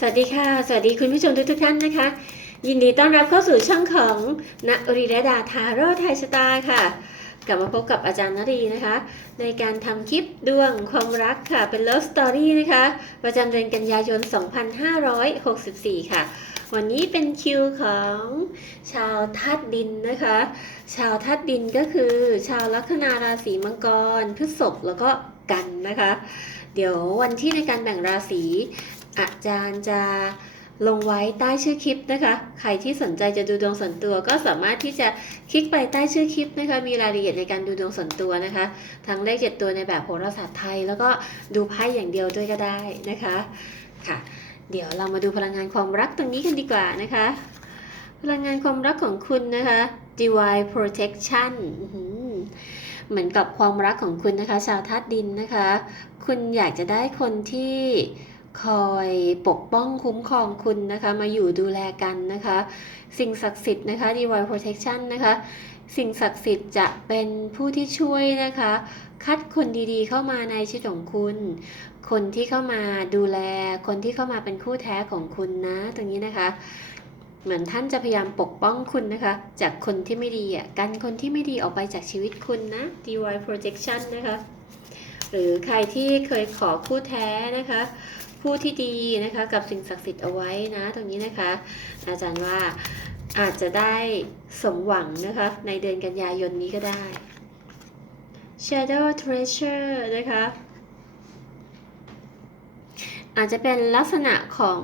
สวัสดีค่ะ สวัสดีคุณผู้ชมทุกทุกท่านนะคะ ยินดีต้อนรับเข้าสู่ช่องของณริรดาทาโร่ไทยชะตาค่ะ กลับมาพบกับอาจารย์นรีนะคะ ในการทำคลิปดวงความรักค่ะ เป็น Love Story นะคะ ประจำเดือนกันยายน 2564 ค่ะ วันนี้เป็นคิวของชาวธาตุดินนะคะ ชาวธาตุดินก็คือ ชาวลัคนาราศีมังกร พฤษภแล้วก็กันนะคะ เดี๋ยววันที่ในการแบ่งราศี อาจารย์จะลงไว้ใต้ชื่อคลิปนะคะ ใครที่สนใจจะดูดวงส่วนตัว ก็สามารถที่จะคลิกไปใต้ชื่อคลิปนะคะ มีรายละเอียดในการดูดวงส่วนตัวนะคะ ทั้งเลขเจ็ดตัวในแบบโหราศาสตร์ไทย แล้วก็ดูไพ่อย่างเดียวด้วยก็ได้นะคะค่ะ เดี๋ยวเรามาดูพลังงานความรักตรงนี้กันดีกว่านะคะ พลังงานความรักของคุณนะคะ Divine Protection เหมือนกับความรักของคุณนะคะ ชาวธาตุดินนะคะ คุณอยากจะได้คนที่ คอยปกป้องคุ้มครองคุณนะคะ มาอยู่ดูแลกันนะคะ สิ่งศักดิ์สิทธิ์นะคะ Divine Protection นะคะ สิ่งศักดิ์สิทธิ์จะเป็นผู้ที่ช่วยนะคะ คัดคนดีๆ เข้ามาในชีวิตของคุณ คนที่เข้ามาดูแล คนที่เข้ามาเป็นคู่แท้ของคุณนะ ตรงนี้นะคะ เหมือนท่านจะพยายามปกป้องคุณนะคะ จากคนที่ไม่ดีอะกันคนที่ไม่ดีออกไปจากชีวิตคุณนะ Divine Protection นะคะ หรือใครที่เคยขอคู่แท้นะคะ ผู้ที่ดีนะคะกับสิ่งศักดิ์สิทธิ์เอาไว้นะ ตรงนี้นะคะ อาจารย์ว่าอาจจะได้สมหวังนะคะในเดือนกันยายนนี้ก็ได้ Shadow Treasure นะคะอาจจะเป็นลักษณะของ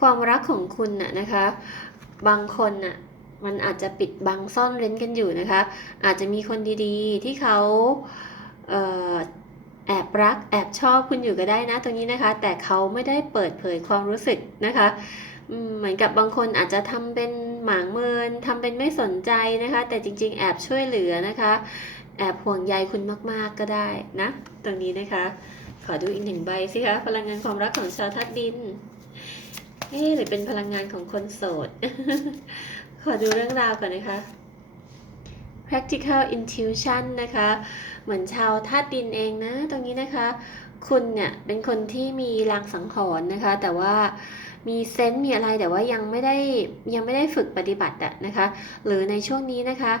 ความรักของคุณน่ะนะคะ บางคนน่ะมันอาจจะปิดบังซ่อนเร้นกันอยู่นะคะ อาจจะมีคนดีๆที่เขาเแอบรัก แอบชอบคุณอยู่ก็ได้นะตรงนี้นะคะ แต่เขาไม่ได้เปิดเผยความรู้สึกนะคะเหมือนกับบางคนอาจจะทำเป็นหมางเมินทำเป็นไม่สนใจนะคะ แต่จริง ๆ แอบช่วยเหลือนะคะ แอบห่วงใยคุณมากๆก็ได้นะ ตรงนี้นะคะ ขอดูอีกหนึ่งใบสิคะพลังงานความรักของชาวธาตุดินเอ๊หรือเป็นพลังงานของคนโสด ขอดูเรื่องราวก่อนนะคะ practical intuition นะคะ เหมือนชาวธาตุดินเองนะ ตรงนี้นะคะ คุณเนี่ยเป็นคนที่มีรางสังหรณ์นะคะ แต่ว่ามีเซนต์มีอะไรแต่ว่ายังไม่ได้ยังไม่ได้ฝึกปฏิบัติอะนะคะ หรือในช่วงนี้นะคะ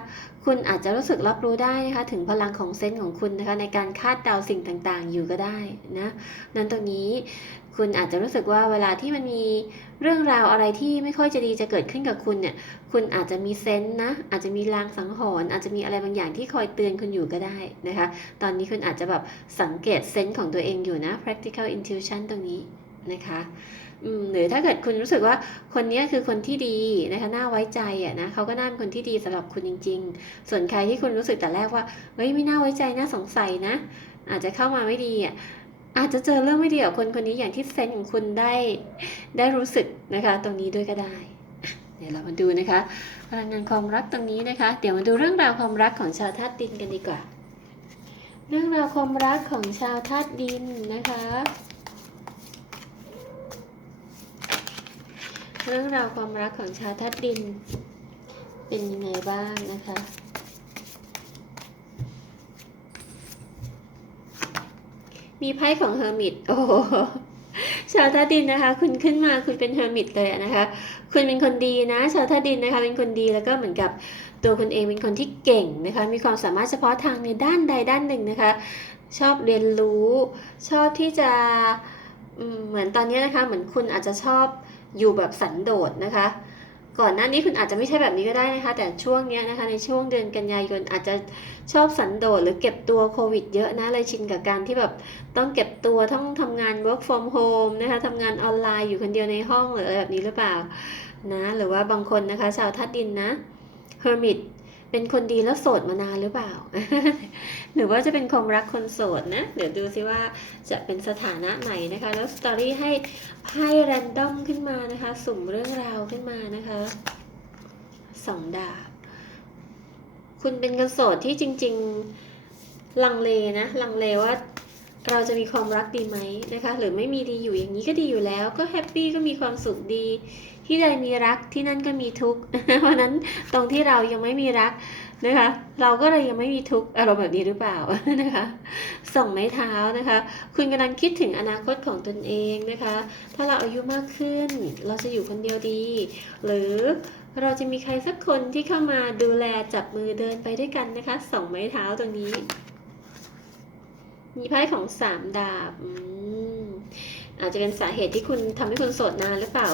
คุณอาจจะรู้สึกรับรู้ได้นะคะถึงพลังของเซนต์ของคุณนะคะในการคาดเดาสิ่งต่างๆ อยู่ก็ได้นะนั้นตรงนี้คุณอาจจะรู้สึกว่าเวลาที่มันมีเรื่องราวอะไรที่ไม่ค่อยจะดีจะเกิดขึ้นกับคุณเนี่ยคุณอาจจะมีเซนส์นะอาจจะมีลางสังหรณ์อาจจะมีอะไรบางอย่างที่คอยเตือนคุณอยู่ก็ได้นะคะตอนนี้คุณอาจจะแบบสังเกตเซนส์ของตัวเองอยู่นะ practical intuition ตรงนี้นะคะ หรือถ้าเกิดคุณรู้สึกว่าคนนี้คือคนที่ดีนะคะน่าไว้ใจอะนะเขาก็น่าเป็นคนที่ดีสำหรับคุณจริง ๆ ส่วนใครที่คุณรู้สึกแต่แรกว่าเฮ้ยไม่น่าไว้ใจน่าสงสัยนะ อาจจะเข้ามาไม่ดีอะอาจจะเจอเรื่องไม่ดีกับคนคนนี้อย่างที่เซนของคุณได้ได้รู้สึกนะคะ ตรงนี้ด้วยก็ได้เดี๋ยวเรามาดูนะคะพลังงานความรักตรงนี้นะคะ เดี๋ยวมาดูเรื่องราวความรักของชาวธาตุดินกันดีกว่า เรื่องราวความรักของชาวธาตุดินนะคะ เรื่องราวความรักของชาวธาตุดิน เป็นยังไงบ้างนะคะมีไพ่ของเฮอร์มิต โอ้โหชาวธาตุดินนะคะ คุณขึ้นมาคุณเป็นเฮอร์มิตเลยนะคะ คุณเป็นคนดีนะ ชาวธาตุดินนะคะ เป็นคนดีแล้วก็เหมือนกับตัวคุณเองเป็นคนที่เก่งนะคะ มีความสามารถเฉพาะทางในด้านใดด้านหนึ่งนะคะ ชอบเรียนรู้ ชอบที่จะเหมือนตอนนี้นะคะ เหมือนคุณอาจจะชอบ อยู่แบบสันโดษนะคะ ก่อนหน้านี้คุณอาจจะไม่ใช่แบบนี้ก็ได้นะคะ แต่ช่วงนี้นะคะในช่วงเดือนกันยายนอาจจะชอบสันโดษหรือเก็บตัวโควิดเยอะนะเลยชินกับการที่แบบต้องเก็บตัวต้องทำงาน work from home นะคะทำงานออนไลน์อยู่คนเดียวในห้องหรืออะไรแบบนี้หรือเปล่านะหรือว่าบางคนนะคะชาวทัดดินนะ hermit เป็นคนดีแล้วโสดมานานหรือเปล่า หรือว่าจะเป็นความรักคนโสดนะ เดี๋ยวดูซิว่าจะเป็นสถานะไหนนะคะ แล้วสตอรี่ให้ไพ่แรนดอมขึ้นมานะคะ สุ่มเรื่องราวขึ้นมานะคะสองดาบ คุณเป็นคนโสดที่จริง ๆ ลังเลนะ ลังเลว่าเราจะมีความรักดีไหมนะคะ หรือไม่มีดีอยู่อย่างนี้ก็ดีอยู่แล้ว ก็แฮปปี้ก็มีความสุขดี ที่ใดมีรักที่นั่นก็มีทุกข์ เพราะนั้นตรงที่เรายังไม่มีรักนะคะ เราก็เลยยังไม่มีทุกข์อารมณ์แบบนี้หรือเปล่านะคะ ส่งไม้เท้านะคะ คุณกำลังคิดถึงอนาคตของตนเองนะคะ ถ้าเราอายุมากขึ้น เราจะอยู่คนเดียวดี หรือเราจะมีใครสักคนที่เข้ามาดูแลจับมือเดินไปด้วยกันนะคะ ส่งไม้เท้าตรงนี้ มีไพ่ของสามดาบอืม อาจจะเป็นสาเหตุที่คุณทำให้คุณโสดนานหรือเปล่า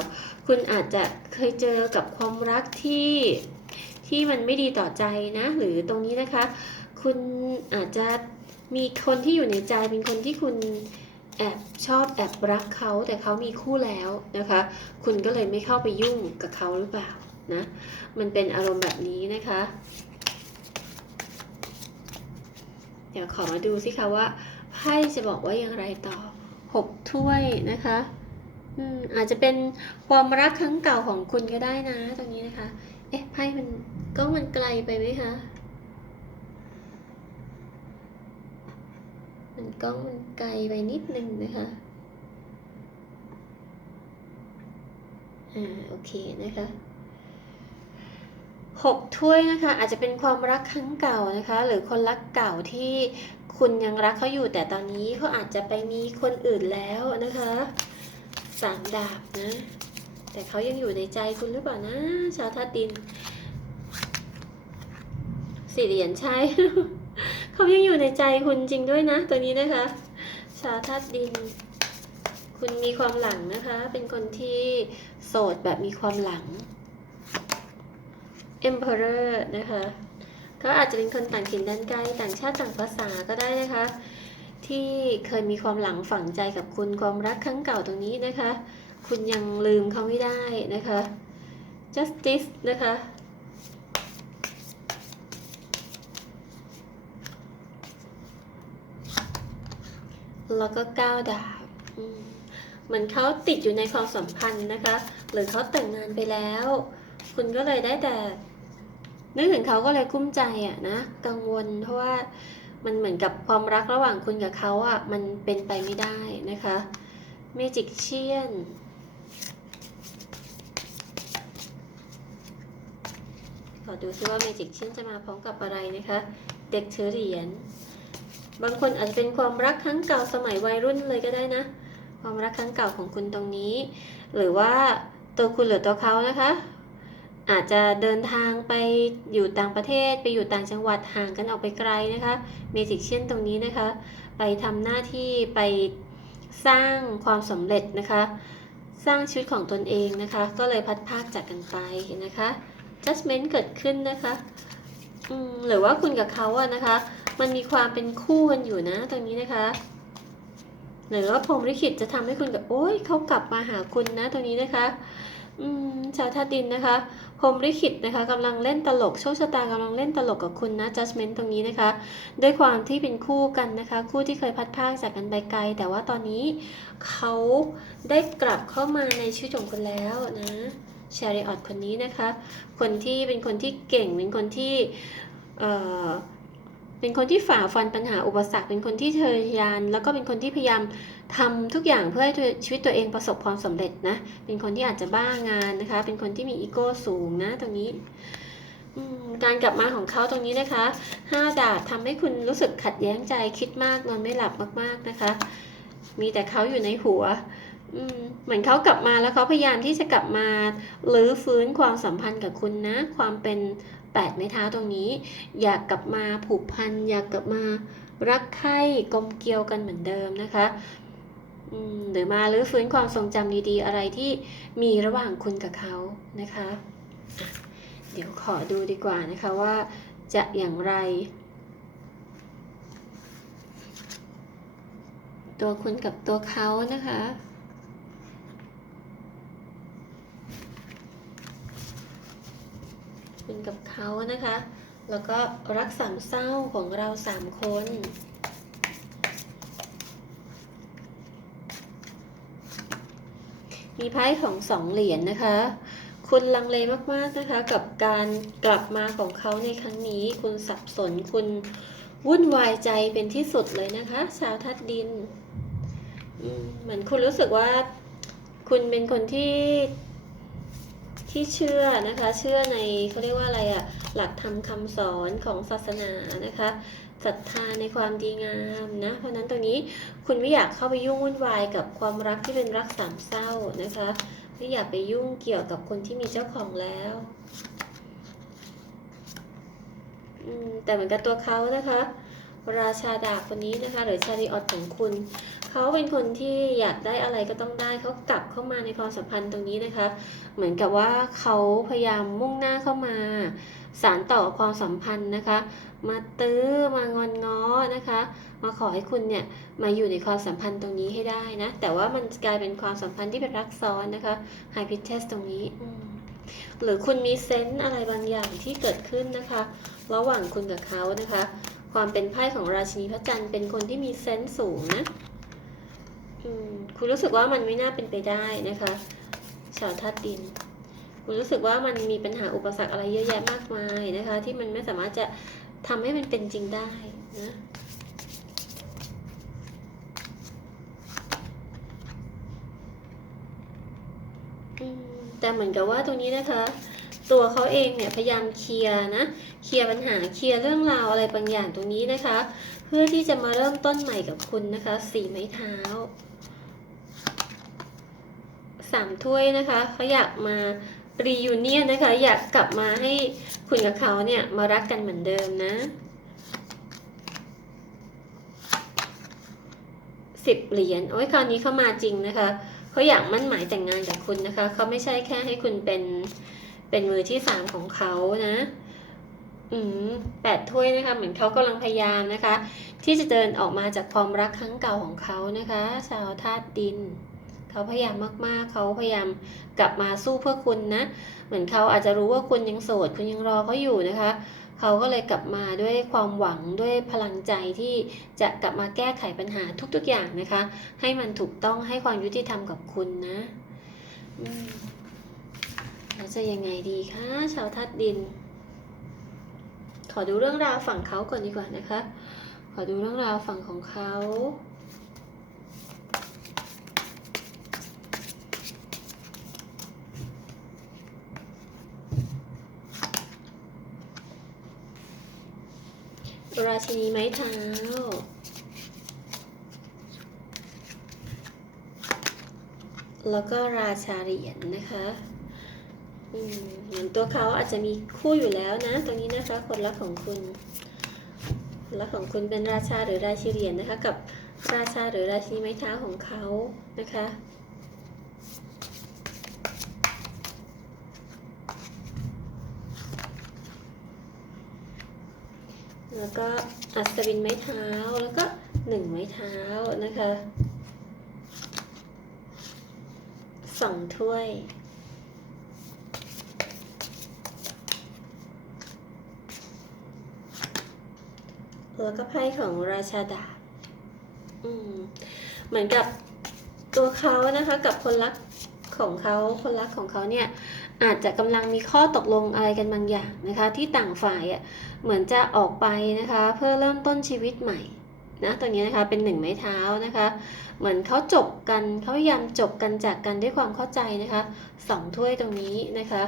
คุณอาจจะเคยเจอกับความรักที่ที่มันไม่ดีต่อใจนะ หรือตรงนี้นะคะ คุณอาจจะมีคนที่อยู่ในใจเป็นคนที่คุณแอบชอบแอบรักเขาแต่เขามีคู่แล้วนะคะ คุณก็เลยไม่เข้าไปยุ่งกับเขาหรือเปล่านะมันเป็นอารมณ์แบบนี้นะคะ เดี๋ยวขอมาดูสิคะว่าไพ่จะบอกว่าอย่างไรต่อ หกถ้วยนะคะอืมอาจจะเป็นความรักครั้งเก่าของคุณก็ได้นะ ตรงนี้นะคะ เอ๊ะไพ่มันกล้องมันไกลไปไหมคะมันกล้องมันไกลไปนิดนึงนะคะ อ่า โอเคนะคะหกถ้วยนะคะอาจจะเป็นความรักครั้งเก่านะคะ หรือคนรักเก่าที่ คุณยังรักเขาอยู่แต่ตอนนี้เขาอาจจะไปมีคนอื่นแล้วนะคะสามดาบนะ แต่เขายังอยู่ในใจคุณหรือเปล่านะชาวธาตุดินสี่เหรียญใช่ เขายังอยู่ในใจคุณจริงด้วยนะ ตัวนี้นะคะ ชาวธาตุดิน คุณมีความหลังนะคะ เป็นคนที่โสดแบบมีความหลัง Emperor นะคะ ก็อาจจะเป็นคนต่างถิ่นแดนไกลต่างชาติต่างภาษาก็ได้นะคะ ที่เคยมีความหลังฝังใจกับคุณความรักครั้งเก่าตรงนี้นะคะ คุณยังลืมเขาไม่ได้นะคะ justice นะคะ แล้วก็ก้าวดาบเหมือนเขาติดอยู่ในความสัมพันธ์นะคะ หรือเขาแต่งงานไปแล้ว คุณก็เลยได้แต่ นึกถึงเขาก็เลยกุ้มใจอะนะกังวลเพราะว่ามันเหมือนกับความรักระหว่างคุณกับเขาอะมันเป็นไปไม่ได้นะคะเมจิกเชียนขอดูซิว่าเมจิกเชียนจะมาพร้อมกับอะไรนะคะ เด็กถือเหรียญบางคนอาจจะเป็นความรักครั้งเก่าสมัยวัยรุ่นเลยก็ได้นะ ความรักครั้งเก่าของคุณตรงนี้ หรือว่าตัวคุณหรือตัวเขานะคะ อาจจะเดินทางไปอยู่ต่างประเทศไปอยู่ต่างจังหวัดห่างกันออกไปไกลนะคะเมจิกเช่นตรงนี้นะคะ ไปทำหน้าที่ไปสร้างความสำเร็จนะคะ สร้างชีวิตของตนเองนะคะ ก็เลยพัดพากจากกันไปนะคะ judgment เกิดขึ้นนะคะหรือว่าคุณกับเขาอะนะคะ มันมีความเป็นคู่กันอยู่นะตรงนี้นะคะ หรือว่าพรหมลิขิตจะทำให้คุณกับโอ้ยเขากลับมาหาคุณนะตรงนี้นะคะ อืมชาวธาตุดินนะคะ พรมลิขิตนะคะกำลังเล่นตลกโชคชะตากำลังเล่นตลกกับคุณนะ judgment ตรงนี้นะคะ ด้วยความที่เป็นคู่กันนะคะ คู่ที่เคยพัดพากจากกันไปไกล แต่ว่าตอนนี้เขาได้กลับเข้ามาในชีวิตของคุณแล้วนะชาริออตคนนี้นะคะ คนที่เป็นคนที่เก่งเป็นคนที่เอ่อเป็นคนที่ฝ่าฟันปัญหาอุปสรรค เป็นคนที่เทยาน แล้วก็เป็นคนที่พยายาม ทำทุกอย่างเพื่อให้ชีวิตตัวเองประสบความสำเร็จนะ เป็นคนที่อาจจะบ้างานนะคะ เป็นคนที่มีอีโก้สูงนะตรงนี้การกลับมาของเขาตรงนี้นะคะห้าดาบทำให้คุณรู้สึกขัดแย้งใจคิดมากนอนไม่หลับมาก ๆนะคะ มีแต่เขาอยู่ในหัวเหมือนเขากลับมาแล้วเขาพยายามที่จะกลับมาลื้อฟื้นความสัมพันธ์กับคุณนะ ความเป็นแปดไม้เท้าตรงนี้ อยากกลับมาผูกพัน อยากกลับมารักใคร่กลมเกลียวกันเหมือนเดิมนะคะ หรือมาลื้อฟื้นความทรงจำดีๆ อะไรที่มีระหว่างคุณกับเขานะคะอะเดี๋ยวขอดูดีกว่านะคะว่าจะอย่างไร ตัวคุณกับตัวเขานะคะคุณกับเขานะคะ แล้วก็รักสามเศร้าของเราสามคน มีไพ่ของสองเหรียญนนะคะ คุณลังเลมากๆนะคะ กับการกลับมาของเขาในครั้งนี้ คุณสับสนคุณวุ่นวายใจเป็นที่สุดเลยนะคะ ชาวทัดดินอืมเหมือนคุณรู้สึกว่า คุณเป็นคนที่ที่เชื่อนะคะ เชื่อในเขาเรียกว่าอะไรอะหลักธรรมคำสอนของศาสนานะคะ ศรัทธาในความดีงามนะ เพราะนั้นตรงนี้คุณไม่อยากเข้าไปยุ่งวุ่นวายกับความรักที่เป็นรักสามเศร้านะคะ ไม่อยากไปยุ่งเกี่ยวกับคนที่มีเจ้าของแล้วแต่เหมือนกับตัวเขานะคะ ราชาดาบคนนี้นะคะ หรือชาริออตของคุณ เขาเป็นคนที่อยากได้อะไรก็ต้องได้เขากลับเข้ามาในความสัมพันธ์ตรงนี้นะคะ เหมือนกับว่าเขาพยายามมุ่งหน้าเข้ามา สารต่อความสัมพันธ์นะคะ มาตื้อมางอนง้อนะคะ มาขอให้คุณเนี่ยมาอยู่ในความสัมพันธ์ตรงนี้ให้ได้นะ แต่ว่ามันกลายเป็นความสัมพันธ์ที่เป็นรักซ้อนนะคะไฮพิเทสตรงนี้หรือคุณมีเซนส์อะไรบางอย่างที่เกิดขึ้นนะคะ ระหว่างคุณกับเขานะคะ ความเป็นไพ่ของราชินีพระจันทร์เป็นคนที่มีเซนส์สูงนะอืมคุณรู้สึกว่ามันไม่น่าเป็นไปได้นะคะ ชาวธาตุดิน คุณรู้สึกว่ามันมีปัญหาอุปสรรคอะไรเยอะแยะมากมายนะคะ ที่มันไม่สามารถจะทำให้มันเป็นจริงได้นะแต่เหมือนกับว่าตรงนี้นะคะ ตัวเขาเองเนี่ยพยายามเคลียร์นะเคลียร์ปัญหาเคลียร์เรื่องราวอะไรบางอย่างตรงนี้นะคะ เพื่อที่จะมาเริ่มต้นใหม่กับคุณนะคะสี่ไม้เท้าสามถ้วยนะคะเขาอยากมา รียูเนียนนะคะ อยากกลับมาให้คุณกับเขาเนี่ยมารักกันเหมือนเดิมนะสิบเหรียญโอ้ยคราวนี้เขามาจริงนะคะเขาอยากมั่นหมายแต่งงานกับคุณนะคะเขาไม่ใช่แค่ให้คุณเป็นเป็นมือที่สามของเขานะ อืมแปดถ้วยนะคะ เหมือนเขากำลังพยายามนะคะ ที่จะเดินออกมาจากความรักครั้งเก่าของเขานะคะ ชาวธาตุดิน เขาพยายามมากๆ เขาพยายามกลับมาสู้เพื่อคุณนะ เหมือนเขาอาจจะรู้ว่าคุณยังโสด คุณยังรอเขาอยู่นะคะ เขาก็เลยกลับมาด้วยความหวังด้วยพลังใจที่จะกลับมาแก้ไขปัญหาทุกๆอย่างนะคะ ให้มันถูกต้องให้ความยุติธรรมกับคุณนะอืมแล้วจะยังไงดีคะชาวธาตุดิน ขอดูเรื่องราวฝั่งเขาก่อนดีกว่านะคะ ขอดูเรื่องราวฝั่งของเขา ราชินีไม้เท้าแล้วก็ราชาเหรียญนะคะเหมือนตัวเขาอาจจะมีคู่อยู่แล้วนะ ตรงนี้นะคะคนรักของคุณคนรักของคุณเป็นราชาหรือราชินีเหรียญนะคะ กับราชาหรือราชินีไม้เท้าของเขานะคะ แล้วก็อัศวินไม้เท้าแล้วก็หนึ่งไม้เท้านะคะสองถ้วยแล้วก็ไพ่ของราชาดาอืมเหมือนกับตัวเขานะคะกับคนรักของเขาคนรักของเขาเนี่ยอาจจะกำลังมีข้อตกลงอะไรกันบางอย่างนะคะ ที่ต่างฝ่ายอะ เหมือนจะออกไปนะคะ เพื่อเริ่มต้นชีวิตใหม่นะตัวนี้นะคะเป็นหนึ่งไม้เท้านะคะ เหมือนเขาจบกันเขาพยายามจบกันจากกันด้วยความเข้าใจนะคะสองถ้วยตรงนี้นะคะ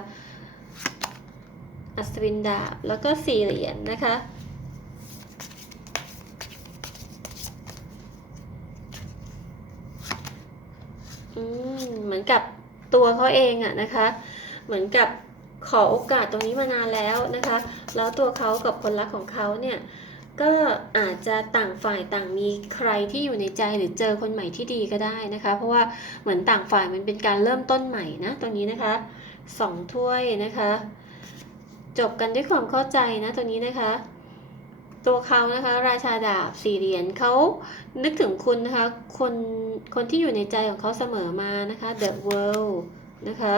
อัศวินดาบแล้วก็สี่เหรียญนะคะอืมเหมือนกับตัวเขาเองอะนะคะ เหมือนกับขอโอกาสตรงนี้มานานแล้วนะคะ แล้วตัวเขากับคนรักของเขาเนี่ยก็อาจจะต่างฝ่ายต่างมีใครที่อยู่ในใจหรือเจอคนใหม่ที่ดีก็ได้นะคะ เพราะว่าเหมือนต่างฝ่ายมันเป็นการเริ่มต้นใหม่นะตรงนี้นะคะสองถ้วยนะคะ จบกันด้วยความเข้าใจนะตรงนี้นะคะ ตัวเขานะคะราชาดาบสี่เหรียญเขานึกถึงคุณนะคะคนคนที่อยู่ในใจของเขาเสมอมานะคะ The World นะคะ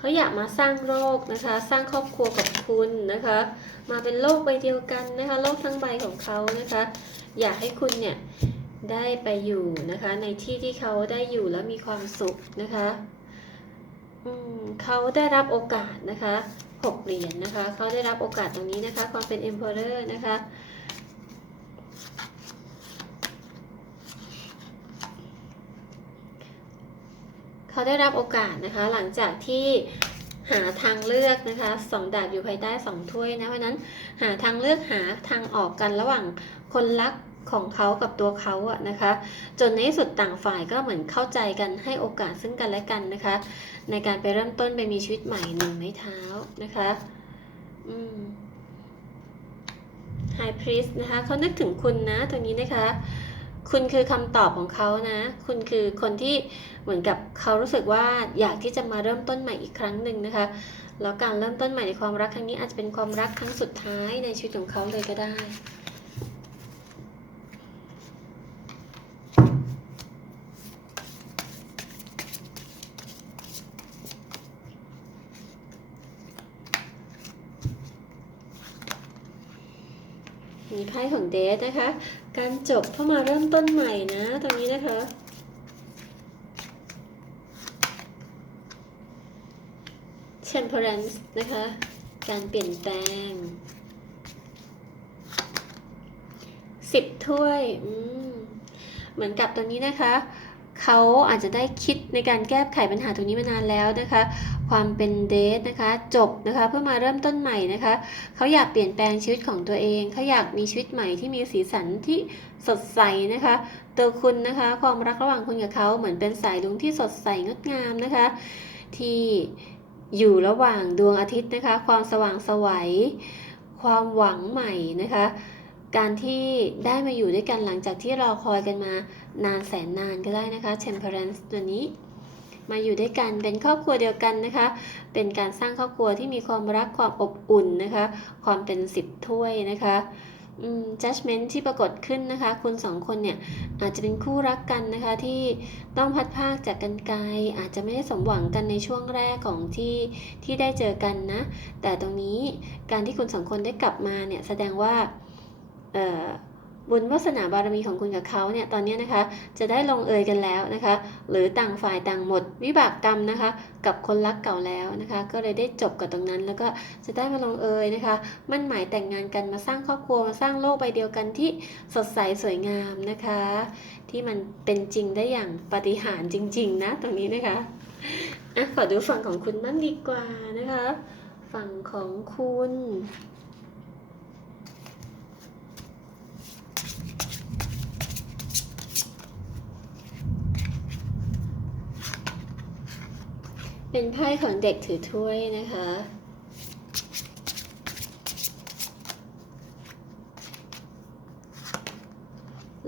เขาอยากมาสร้างโลกนะคะ สร้างครอบครัวกับคุณนะคะ มาเป็นโลกใบเดียวกันนะคะ โลกทั้งใบของเขานะคะ อยากให้คุณเนี่ยได้ไปอยู่นะคะ ในที่ที่เขาได้อยู่แล้วมีความสุขนะคะเขาได้รับโอกาสนะคะหกเหรียญนะคะ เขาได้รับโอกาสตรงนี้นะคะ ความเป็น emperor นะคะ เขาได้รับโอกาสนะคะ หลังจากที่หาทางเลือกนะคะสองดาบอยู่ภายใต้สองถ้วยนะเพราะนั้นหาทางเลือกหาทางออกกันระหว่างคนรักของเขากับตัวเขาอะนะคะ จนในที่สุดต่างฝ่ายก็เหมือนเข้าใจกันให้โอกาสซึ่งกันและกันนะคะ ในการไปเริ่มต้นไปมีชีวิตใหม่หนึ่งไม้เท้านะคะอืม High Priest นะคะเขานึกถึงคุณนะตรงนี้นะคะ คุณคือคำตอบของเขานะ คุณคือคนที่เหมือนกับเขารู้สึกว่าอยากที่จะมาเริ่มต้นใหม่อีกครั้งหนึ่งนะคะ แล้วการเริ่มต้นใหม่ในความรักครั้งนี้อาจจะเป็นความรักครั้งสุดท้ายในชีวิตของเขาเลยก็ได้มีไพ่ของเดทนะคะ การจบเข้ามาเริ่มต้นใหม่นะตรงนี้นะคะ temperance นะคะ การเปลี่ยนแปลงสิบถ้วยเหมือนกับตรงนี้นะคะเขาอาจจะได้คิดในการแก้ไขปัญหาตรงนี้มานานแล้วนะคะ ความเป็นเดทนะคะจบนะคะเพื่อมาเริ่มต้นใหม่นะคะเขาอยากเปลี่ยนแปลงชีวิตของตัวเองเขาอยากมีชีวิตใหม่ที่มีสีสันที่สดใสนะคะ ตัวคุณนะคะ ความรักระหว่างคุณกับเขาเหมือนเป็นสายลุงที่สดใสงดงามนะคะ ที่อยู่ระหว่างดวงอาทิตย์นะคะ ความสว่างสวัยความหวังใหม่นะคะการที่ได้มาอยู่ด้วยกันหลังจากที่เราคอยกันมานานแสนนานก็ได้นะคะ temperance ตัวนี้ มาอยู่ด้วยกันเป็นครอบครัวเดียวกันนะคะ เป็นการสร้างครอบครัวที่มีความรักความอบอุ่นนะคะ ความเป็นสิบถ้วยนะคะอืม judgment ที่ปรากฏขึ้นนะคะ คุณสองคนเนี่ยอาจจะเป็นคู่รักกันนะคะที่ต้องพัดพากจากกันไกล อาจจะไม่ได้สมหวังกันในช่วงแรกของที่ที่ได้เจอกันนะ แต่ตรงนี้การที่คุณสองคนได้กลับมาเนี่ยแสดงว่าเอ่อ บุญวาสนาบารมีของคุณกับเขาเนี่ยตอนนี้นะคะจะได้ลงเอยกันแล้วนะคะ หรือต่างฝ่ายต่างหมด วิบากกรรมนะคะ กับคนรักเก่าแล้วนะคะ ก็เลยได้จบกับตรงนั้น แล้วก็จะได้มาลงเอยนะคะ มั่นหมายแต่งงานกันมาสร้างครอบครัวมาสร้างโลกใบเดียวกันที่สดใสสวยงามนะคะ ที่มันเป็นจริงได้อย่างปฏิหารจริง ๆ นะ ตรงนี้นะคะอะขอดูฝั่งของคุณบ้างดีกว่านะคะ ฝั่งของคุณ เป็นไพ่ของเด็กถือถ้วยนะคะ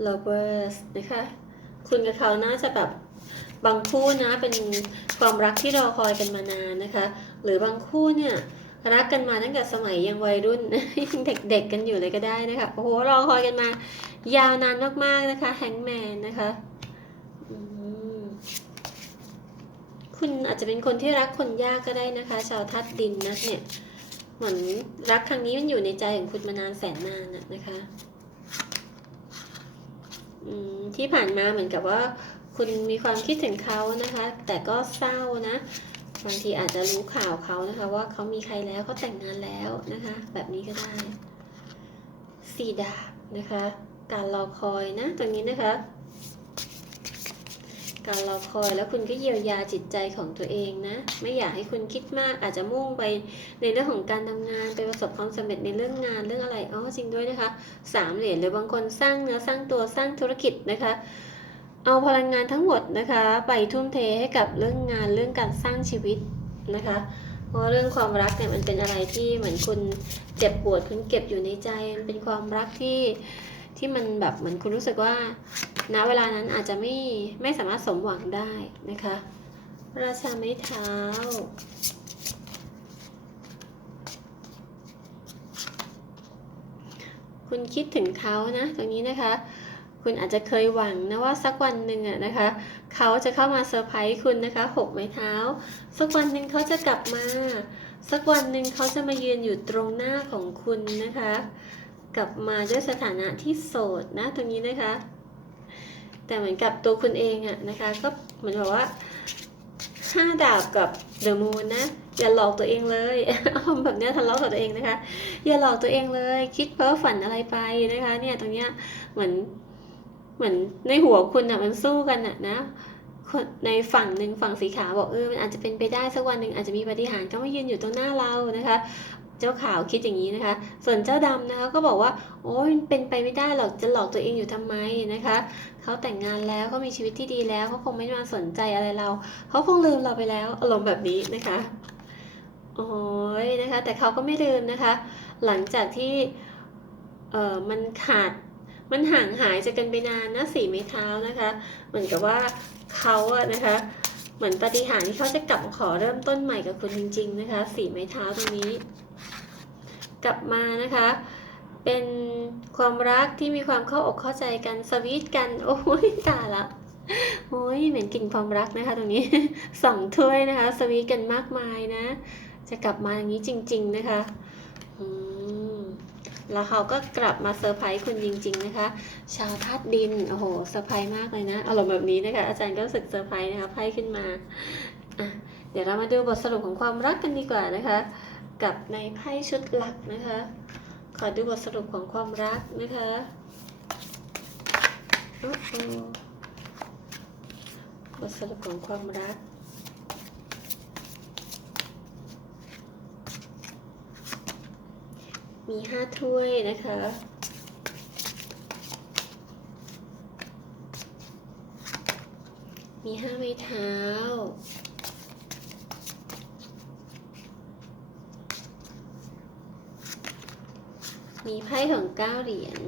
lovers นะคะ คุณกับเขาน่าจะแบบบางคู่นะเป็นความรักที่รอคอยกันมานานนะคะ หรือบางคู่เนี่ยรักกันมาตั้งแต่สมัยยังวัยรุ่นยังเด็กๆกันอยู่เลยก็ได้นะคะโอ้โหรอคอยกันมา ยาวนานมากๆนะคะแฮงแมนนะคะอืม คุณอาจจะเป็นคนที่รักคนยากก็ได้นะคะ ชาวทัดดินนะเนี่ยเหมือนรักครั้งนี้มันอยู่ในใจของคุณมานานแสนนานน่ะนะคะอืมที่ผ่านมาเหมือนกับว่า คุณมีความคิดถึงเขานะคะ แต่ก็เศร้านะบางทีอาจจะรู้ข่าวเขานะคะ ว่าเขามีใครแล้วเขาแต่งงานแล้วนะคะ แบบนี้ก็ได้สี่ดาบนะคะ การรอคอยนะตรงนี้นะคะ การรอคอยแล้วคุณก็เยียวยาจิตใจของตัวเองนะ ไม่อยากให้คุณคิดมากอาจจะมุ่งไปในเรื่องของการทำงานไปประสบความสำเร็จในเรื่องงานเรื่องอะไรอ๋อจริงด้วยนะคะสามเหรียญหรือบางคนสร้างเนื้อสร้างตัวสร้างธุรกิจนะคะ เอาพลังงานทั้งหมดนะคะ ไปทุ่มเทให้กับเรื่องงานเรื่องการสร้างชีวิตนะคะเพราะเรื่องความรักเนี่ยมันเป็นอะไรที่เหมือนคุณเจ็บปวดคุณเก็บอยู่ในใจ มันเป็นความรักที่ที่มันแบบเหมือนคุณรู้สึกว่า ณเวลานั้นอาจจะไม่ไม่สามารถสมหวังได้นะคะ ราชาไม้เท้า คุณคิดถึงเขานะตรงนี้นะคะ คุณอาจจะเคยหวังนะว่าสักวันหนึ่งอะนะคะ เขาจะเข้ามาเซอร์ไพรส์คุณนะคะหกไม้เท้า สักวันหนึ่งเขาจะกลับมา สักวันหนึ่งเขาจะมายืนอยู่ตรงหน้าของคุณนะคะ กลับมาด้วยสถานะที่โสดนะตรงนี้นะคะ แต่เหมือนกับตัวคุณเองอะนะคะก็เหมือนแบบว่าห้าดาบกับเดอะมูนนะอย่าหลอกตัวเองเลยเอาแบบเนี้ยทะเลาะกับตัวเองนะคะ อย่าหลอกตัวเองเลย คิดเพ้อฝันอะไรไปนะคะ เนี่ยตรงเนี้ยเหมือนเหมือนในหัวคุณอะมันสู้กันอะนะในฝั่งหนึ่งฝั่งสีขาวบอกเออมันอาจจะเป็นไปได้สักวันหนึ่งอาจจะมีปฏิหารก็มายืนอยู่ตรงหน้าเรานะคะ เจ้าขาวคิดอย่างนี้นะคะ ส่วนเจ้าดำนะคะก็บอกว่า โอ้ยเป็นไปไม่ได้หรอกจะหลอกตัวเองอยู่ทำไมนะคะ เขาแต่งงานแล้วเขามีชีวิตที่ดีแล้วเขาคงไม่มาสนใจอะไรเราเขาคงลืมเราไปแล้วอารมณ์แบบนี้นะคะโอ้ยนะคะ แต่เขาก็ไม่ลืมนะคะ หลังจากที่เออมันขาดมันห่างหายจากกันไปนานนะสี่ไม้เท้านะคะ เหมือนกับว่าเขาอะนะคะ เหมือนปฏิหารที่เขาจะกลับขอเริ่มต้นใหม่กับคุณจริง ๆ นะคะ สี่ไม้เท้าตรงนี้ กลับมานะคะ เป็นความรักที่มีความเข้าอกเข้าใจกันสวีทกัน โอ้ยตายละโอ้ยเหมือนกลิ่นความรักนะคะตรงนี้สองถ้วยนะคะ สวีทกันมากมายนะ จะกลับมาอย่างนี้จริง ๆนะคะแล้วเขาก็กลับมาเซอร์ไพรส์คุณจริง ๆ นะคะ ชาวธาตุดิน โอ้โหเซอร์ไพรส์มากเลยนะ อารมณ์แบบนี้นะคะ อาจารย์ก็รู้สึกเซอร์ไพรส์นะคะไพ่ขึ้นมาอะเดี๋ยวเรามาดูบทสรุปของความรักกันดีกว่านะคะ กับในไพ่ชุดหลักนะคะ ขอดูบทสรุปของความรักนะคะบทสรุปของความรักมีห้าถ้วยนะคะ มีห้าไม้เท้า มีไพ่ของเก้าเหรียญ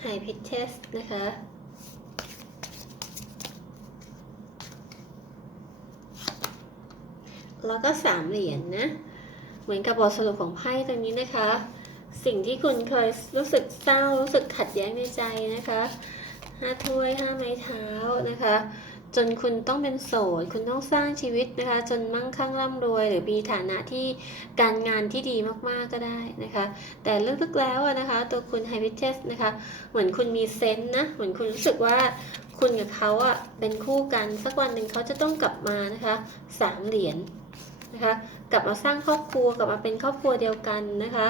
ไฮพิทเทสนะคะ แล้วก็สามเหรียญนนะ เหมือนกับบทสรุปของไพ่ตรงนี้นะคะ สิ่งที่คุณเคยรู้สึกเศร้า รู้สึกขัดแย้งในใจนะคะห้าถ้วยห้าไม้เท้านะคะ จนคุณต้องเป็นโสด คุณต้องสร้างชีวิตนะคะ จนมั่งคั่งร่ำรวย หรือมีฐานะที่การงานที่ดีมากๆก็ได้นะคะ แต่ลึกๆแล้วนะคะ ตัวคุณไฮพิเทสนะคะ เหมือนคุณมีเซนส์นะ เหมือนคุณรู้สึกว่าคุณกับเขาอะเป็นคู่กันสักวันหนึ่งเขาจะต้องกลับมานะคะสามเหรียญนะคะ กลับมาสร้างครอบครัวกลับมาเป็นครอบครัวเดียวกันนะคะ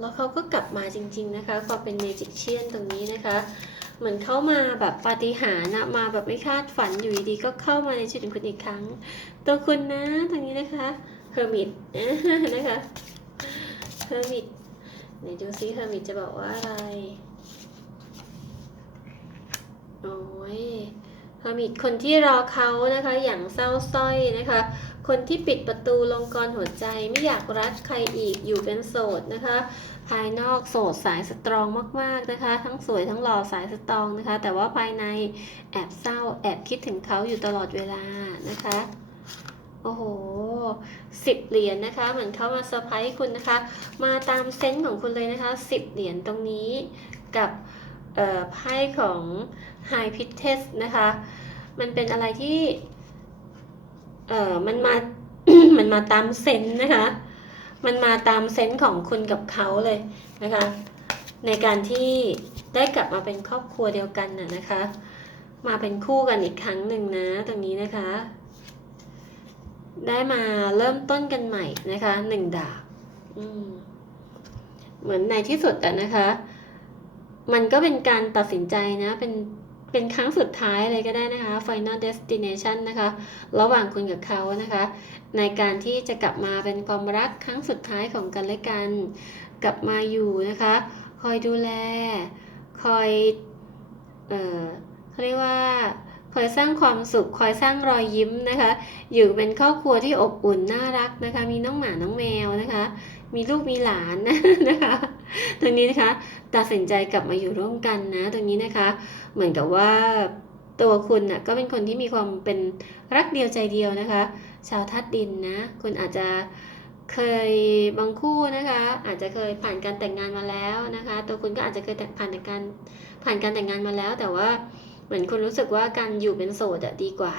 แล้วเขาก็กลับมาจริง ๆนะคะความเป็นเมจิกเชียนตรงนี้นะคะ เหมือนเขามาแบบปาฏิหาริย์นะมาแบบไม่คาดฝันอยู่ดีๆก็เข้ามาในชีวิตของคุณอีกครั้ง ตัวคุณนะตรงนี้นะคะเฮอร์มิตนะคะเฮอร์มิตไหนดูซิเฮอร์มิตจะบอกว่าอะไรโอ้ยเฮอร์มิตคนที่รอเขานะคะ อย่างเศร้าสร้อยนะคะ คนที่ปิดประตูลงกรหัวใจไม่อยากรักใครอีกอยู่เป็นโสดนะคะ ภายนอกโสดสายสตรองมากๆนะคะ ทั้งสวยทั้งหล่อสายสตรองนะคะ แต่ว่าภายในแอบเศร้าแอบคิดถึงเขาอยู่ตลอดเวลานะคะโอ้โหสิบเหรียญนะคะ เหมือนเขามาเซอร์ไพรส์คุณนะคะ มาตามเซนส์ของคุณเลยนะคะสิบเหรียญตรงนี้กับไพ่ของ High p i t e s นะคะ มันเป็นอะไรที่ เออมันมา มันมาตามเซนส์นะคะ มันมาตามเซนส์ของคุณกับเขาเลยนะคะ ในการที่ได้กลับมาเป็นครอบครัวเดียวกันน่ะนะคะ มาเป็นคู่กันอีกครั้งหนึ่งนะตรงนี้นะคะ ได้มาเริ่มต้นกันใหม่นะคะหนึ่งดาบเหมือนในที่สุดอะนะคะ มันก็เป็นการตัดสินใจนะเป็น เป็นครั้งสุดท้ายเลยก็ได้นะคะ Final Destination นะคะ ระหว่างคุณกับเขานะคะ ในการที่จะกลับมาเป็นความรักครั้งสุดท้ายของกันและกัน กลับมาอยู่นะคะ คอยดูแล คอย เอ่อเขาเรียกว่าคอยสร้างความสุข คอยสร้างรอยยิ้มนะคะ อยู่เป็นครอบครัวที่อบอุ่นน่ารักนะคะ มีน้องหมา น้องแมวนะคะ มีลูกมีหลานนะคะ ตรงนี้นะคะตัดสินใจกลับมาอยู่ร่วมกันนะตรงนี้นะคะ เหมือนกับว่าตัวคุณน่ะก็เป็นคนที่มีความเป็นรักเดียวใจเดียวนะคะ ชาวธาตุดินนะ คุณอาจจะเคยบางคู่นะคะ อาจจะเคยผ่านการแต่งงานมาแล้วนะคะ ตัวคุณก็อาจจะเคยผ่านการผ่านการแต่งงานมาแล้ว แต่ว่าเหมือนคุณรู้สึกว่าการอยู่เป็นโสดอะดีกว่า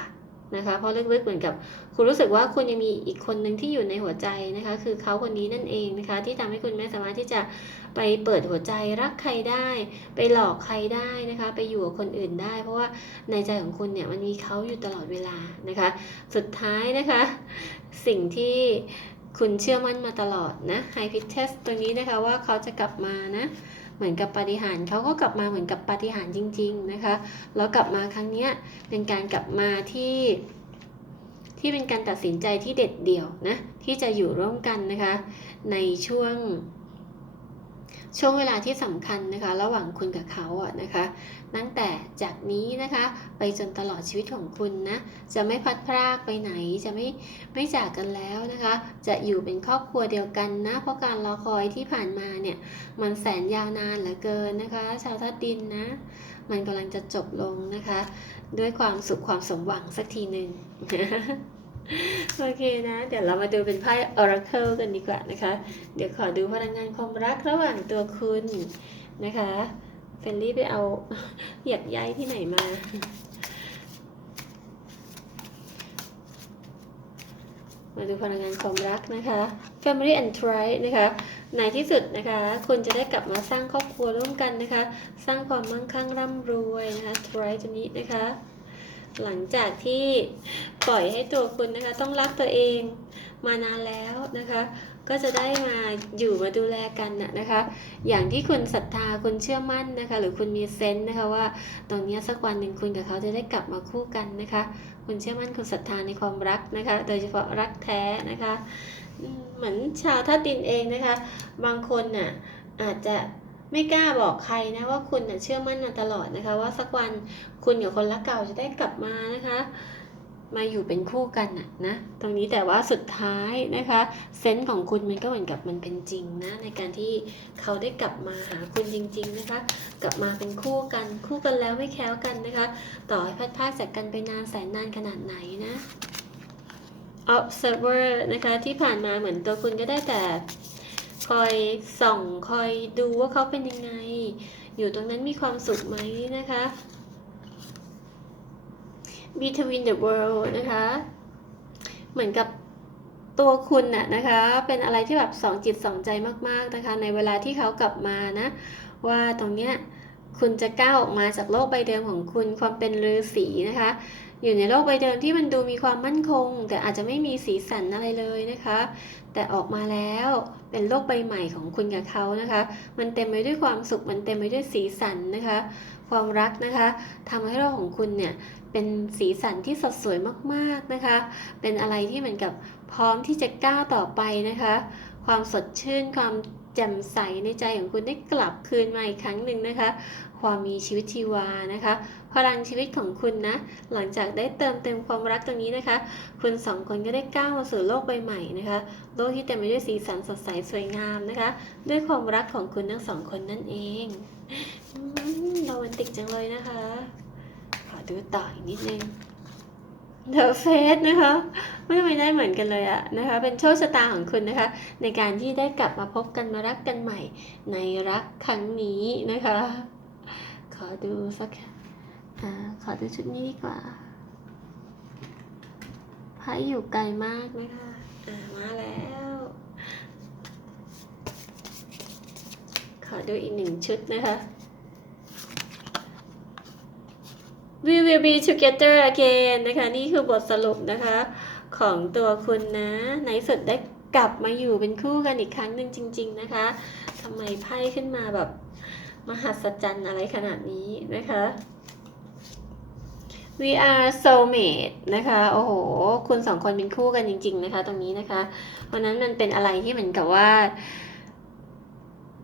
นะคะ เพราะลึกๆเหมือนกับ คุณรู้สึกว่าคุณยังมีอีกคนหนึ่งที่อยู่ในหัวใจนะคะ คือเขาคนนี้นั่นเองนะคะ ที่ทำให้คุณไม่สามารถที่จะไปเปิดหัวใจรักใครได้ ไปหลอกใครได้นะคะ ไปอยู่กับคนอื่นได้ เพราะว่าในใจของคุณเนี่ยมันมีเขาอยู่ตลอดเวลานะคะ สุดท้ายนะคะ สิ่งที่คุณเชื่อมั่นมาตลอดนะไฮพิทเทสตัวนี้นะคะว่าเขาจะกลับมานะเหมือนกับปาฏิหาริเขาก็กลับมาเหมือนกับปาฏิหารจริง ๆนะคะ แล้วกลับมาครั้งนี้เป็นการกลับมาที่ ที่เป็นการตัดสินใจที่เด็ดเดี่ยวนะที่จะอยู่ร่วมกันนะคะ ในช่วง ช่วงเวลาที่สำคัญนะคะ ระหว่างคุณกับเขาอะนะคะ ตั้งแต่จากนี้นะคะ ไปจนตลอดชีวิตของคุณนะ จะไม่พัดพรากไปไหนจะไม่ไม่จากกันแล้วนะคะ จะอยู่เป็นครอบครัวเดียวกันนะ เพราะการรอคอยที่ผ่านมาเนี่ย มันแสนยาวนานเหลือเกินนะคะ ชาวธาตุดินนะ มันกำลังจะจบลงนะคะ ด้วยความสุขความสมหวังสักทีหนึ่งโอเคนะ เดี๋ยวเรามาดูเป็นไพ่ Oracle กันดีกว่านะคะ เดี๋ยวขอดูพลังงานความรักระหว่างตัวคุณนะคะเฟลลี่ไปเอาเหยียบใยที่ไหนมา มาดูพลังงานความรักนะคะ Family and t r i e นะคะในที่สุดนะคะ คุณจะได้กลับมาสร้างครอบครัวร่วมกันนะคะ สร้างความมั่งคั่งร่ำรวยนะคะ Tribe ตัวนี้นะคะ หลังจากที่ปล่อยให้ตัวคุณนะคะ ต้องรักตัวเองมานานแล้วนะคะ ก็จะได้มาอยู่มาดูแลกันนะนะคะ อย่างที่คุณศรัทธาคุณเชื่อมั่นนะคะ หรือคุณมีเซนส์นะคะว่าตรงนี้สักวันหนึ่งคุณกับเขาจะได้กลับมาคู่กันนะคะ คุณเชื่อมั่นคุณศรัทธาในความรักนะคะ โดยเฉพาะรักแท้นะคะ เหมือนชาวธาตุดินเองนะคะ บางคนน่ะอาจจะ ไม่กล้าบอกใครนะว่าคุณน่ะเชื่อมั่นมาตลอดนะคะ ว่าสักวันคุณกับคนรักเก่าจะได้กลับมานะคะ มาอยู่เป็นคู่กันน่ะนะตรงนี้แต่ว่าสุดท้ายนะคะเซนส์ของคุณมันก็เหมือนกับมันเป็นจริงนะในการที่เขาได้กลับมาหาคุณจริง ๆนะคะ กลับมาเป็นคู่กันคู่กันแล้วไม่แคล้วกันนะคะ ต่อให้พัดพากจากกันไปนานแสนนานขนาดไหนนะ observer นะคะที่ผ่านมาเหมือนตัวคุณก็ได้แต่ คอยส่องคอยดูว่าเขาเป็นยังไง อยู่ตรงนั้นมีความสุขไหมนะคะ between the world นะคะ เหมือนกับตัวคุณน่ะนะคะ เป็นอะไรที่แบบสองจิตสองใจมากๆนะคะ ในเวลาที่เขากลับมานะ ว่าตรงเนี้ยคุณจะก้าวออกมาจากโลกใบเดิมของคุณความเป็นฤาษีนะคะ อยู่ในโลกใบเดิมที่มันดูมีความมั่นคง แต่อาจจะไม่มีสีสันอะไรเลยนะคะ แต่ออกมาแล้วเป็นโลกใบใหม่ของคุณกับเขานะคะ มันเต็มไปด้วยความสุข มันเต็มไปด้วยสีสันนะคะ ความรักนะคะทำให้โลกของคุณเนี่ยเป็นสีสันที่สดสวยมากๆนะคะ เป็นอะไรที่เหมือนกับพร้อมที่จะก้าวต่อไปนะคะ ความสดชื่นความแจ่มใสในใจของคุณได้กลับคืนมาอีกครั้งหนึ่งนะคะ ความมีชีวิตชีวานะคะ พลังชีวิตของคุณนะ หลังจากได้เติมเต็มความรักตรงนี้นะคะ คุณสองคนก็ได้ก้าวมาสู่โลกใบใหม่นะคะ โลกที่เต็มไปด้วยสีสันสดใสสวยงามนะคะ ด้วยความรักของคุณทั้งสองคนนั่นเองโรแมนติกจังเลยนะคะ ขอดูต่ออีกนิดนึง The Face นะคะไม่ไม่ได้เหมือนกันเลยอะนะคะ เป็นโชคชะตาของคุณนะคะ ในการที่ได้กลับมาพบกันมารักกันใหม่ในรักครั้งนี้นะคะ ขอดูสักอขอดูชุดนี้ดีกว่าไพ่อยู่ไกลมากนะคะมาแล้ว ขอดูอีกหนึ่งชุดนะคะ We will be together again นะคะ นี่คือบทสรุปนะคะ ของตัวคุณนะในสุดได้กลับมาอยู่เป็นคู่กันอีกครั้งหนึ่งจริง ๆ นะคะทำไมไพ่ขึ้นมาแบบ มหัศจรรย์อะไรขนาดนี้นะคะ We are soulmate นะคะ โอ้โห คุณสองคนเป็นคู่กันจริง ๆ นะคะ ตรงนี้นะคะ เพราะนั้นมันเป็นอะไรที่เหมือนกับว่า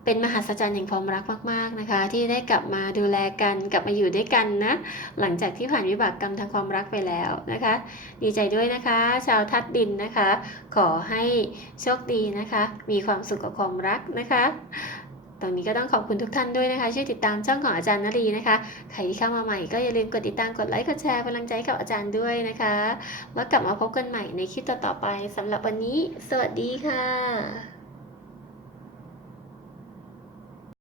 เป็นมหัศจรรย์แห่งความรักมาก ๆ นะคะ ที่ได้กลับมาดูแลกันกลับมาอยู่ด้วยกันนะ หลังจากที่ผ่านวิบากกรรมทางความรักไปแล้วนะคะ ดีใจด้วยนะคะ ชาวทัดดินนะคะ ขอให้โชคดีนะคะ มีความสุขกับความรักนะคะ ตรงนี้ก็ต้องขอบคุณทุกท่านด้วยนะคะ ช่วยติดตามช่องของอาจารย์นรีนะคะ ใครที่เข้ามาใหม่ก็อย่าลืมกดติดตาม กดไลค์ กดแชร์พลังใจกับอาจารย์ด้วยนะคะ แล้วกลับมาพบกันใหม่ในคลิปต่อๆไปสำหรับวันนี้ สวัสดีค่ะ